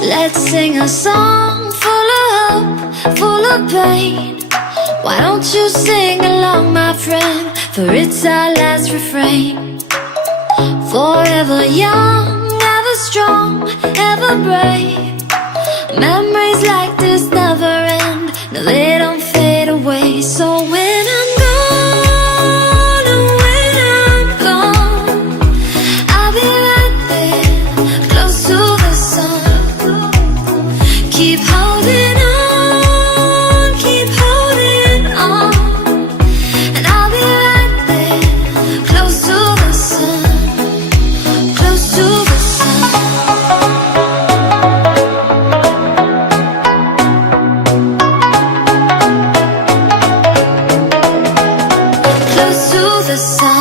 Let's sing a song full of hope, full of pain. Why don't you sing along, my friend? For it's our last refrain. Forever young, ever strong, ever brave. Memories like this never end. No, they don't fade away. So when I'm gone, and when I'm gone, I'll be right there, close to the sun. Keep holding on, keep holding on, and I'll be right there, close to the sun, close to the sun. Close to the sun.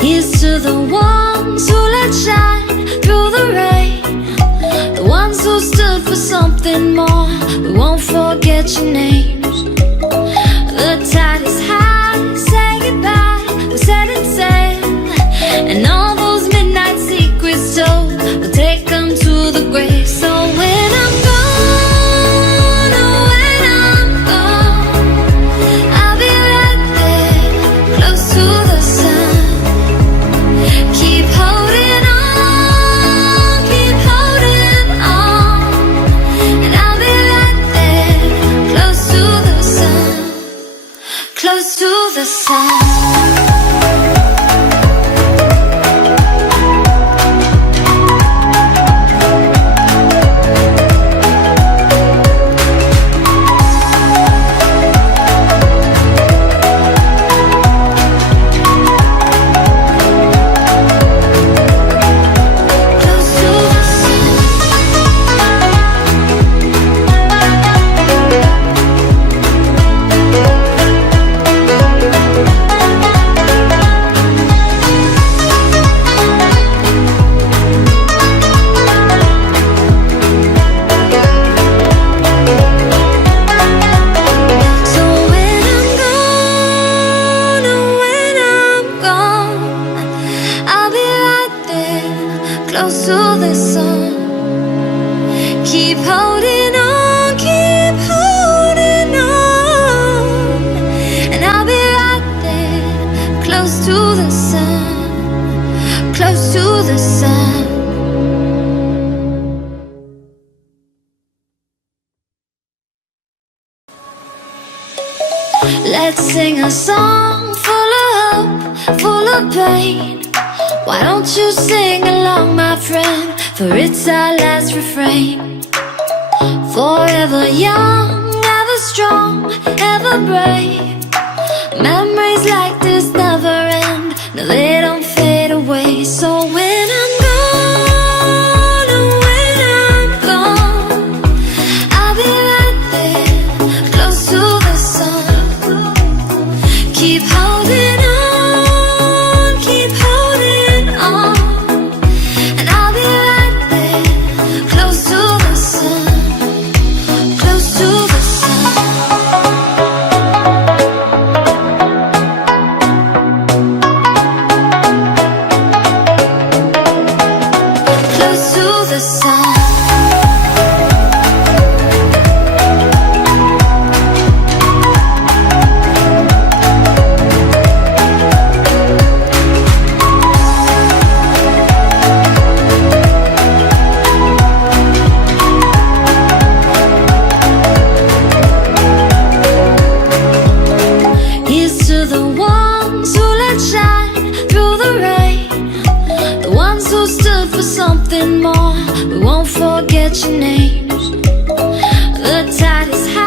Here's to the ones who let shine through the rain, the ones who stood for something more. We won't forget your names. The tide is high, say goodbye, we set it sail, and all those midnight secrets told, we'll take them to the grave. So when I'm gone, oh when I'm gone, I'll be right there, close to the sun. Keep holding on, keep holding on, and I'll be right there, close to the sun, close to the sun. Close to the sun. So when I'm gone, oh when I'm gone, I'll be right there, close to the sun. Keep holding on, keep holding on, and I'll be right there, close to the sun, close to the sun. Let's sing a song full of hope, full of pain. Why don't you sing along, my friend? For it's our last refrain. Forever young, ever strong, ever brave. Memories like this never end. No, they don't fade away. So when I'm gone, oh when I'm gone, I'll be right there, close to the sun. Keep holding on, keep holding on, and I'll be right there, close to the sun, close to the sun. Close to the sun. Here's to the ones who let shine through the rain, the ones who stood for something more. We won't forget your names. The tide is high.